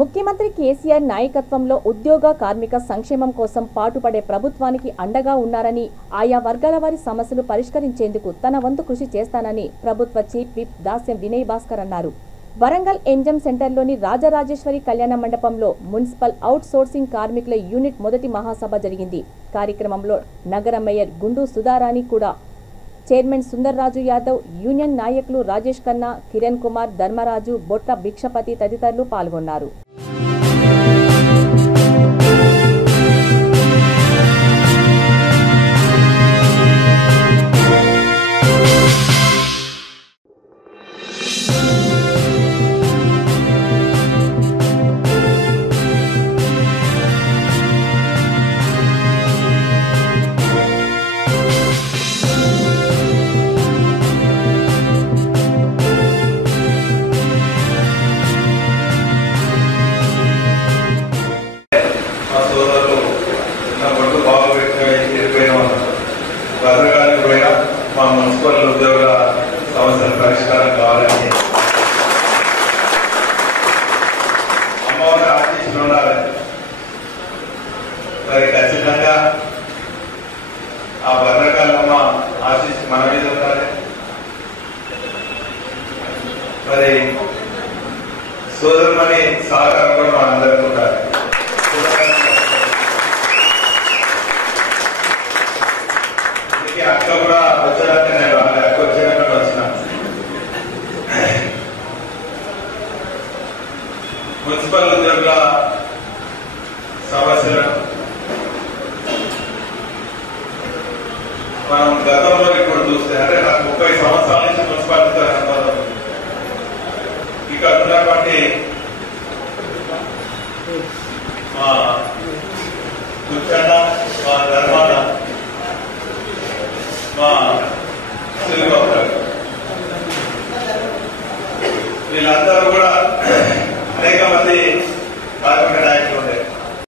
ముఖ్యమంత్రి కేసీఆర్ నాయకత్వంలో ఉద్యోగ కార్మిక సంక్షేమం కోసం పాటుపడే ప్రభుత్వానికి అండగా ఉన్నారని, ఆయా వర్గాల వారి సమస్యలు పరిష్కరించేందుకు తన వంతు కృషి చేస్తానని ప్రభుత్వ చీఫ్ విప్ దాస్యం వినయ్ భాస్కర్ అన్నారు. వరంగల్ ఎంజం సెంటర్లోని రాజరాజేశ్వరి కళ్యాణ మండపంలో మున్సిపల్ అవుట్ సోర్సింగ్ కార్మికుల యూనిట్ మొదటి మహాసభ జరిగింది. కార్యక్రమంలో నగర మేయర్ గుండు సుధారాణి కూడా, చైర్మన్ సుందర్రాజు యాదవ్, యూనియన్ నాయకులు రాజేష్ ఖన్నా, కిరణ్ కుమార్, ధర్మరాజు, బొట్ట భిక్షపతి తదితరులు పాల్గొన్నారు. మా మున్సిపల్ ఉద్యోగ సమస్యల పరిష్కారం కావాలని అమ్మవారి ఆశీస్సులు ఉండాలి. మరి ఖచ్చితంగా ఆ భద్రకాళమ్మ ఆశీస్సు మన మీద ఉండాలి. మరి సోదరుమని సహకారం కూడా మనందరికీ ఉండాలి. అక్క కూడా వచ్చారంటే నేను రాలే, అక్క వచ్చాక వచ్చిన. మున్సిపల్ ఉద్యోగుల సమస్యలు మనం గతంలో ఇప్పుడు చూస్తే, అంటే నాకు 30 సంవత్సరాల నుంచి మున్సిపాలిటీతో అనుబంధం. ఇక్కడ ఉన్నటువంటి మా కూర్చొని మా ధర్మ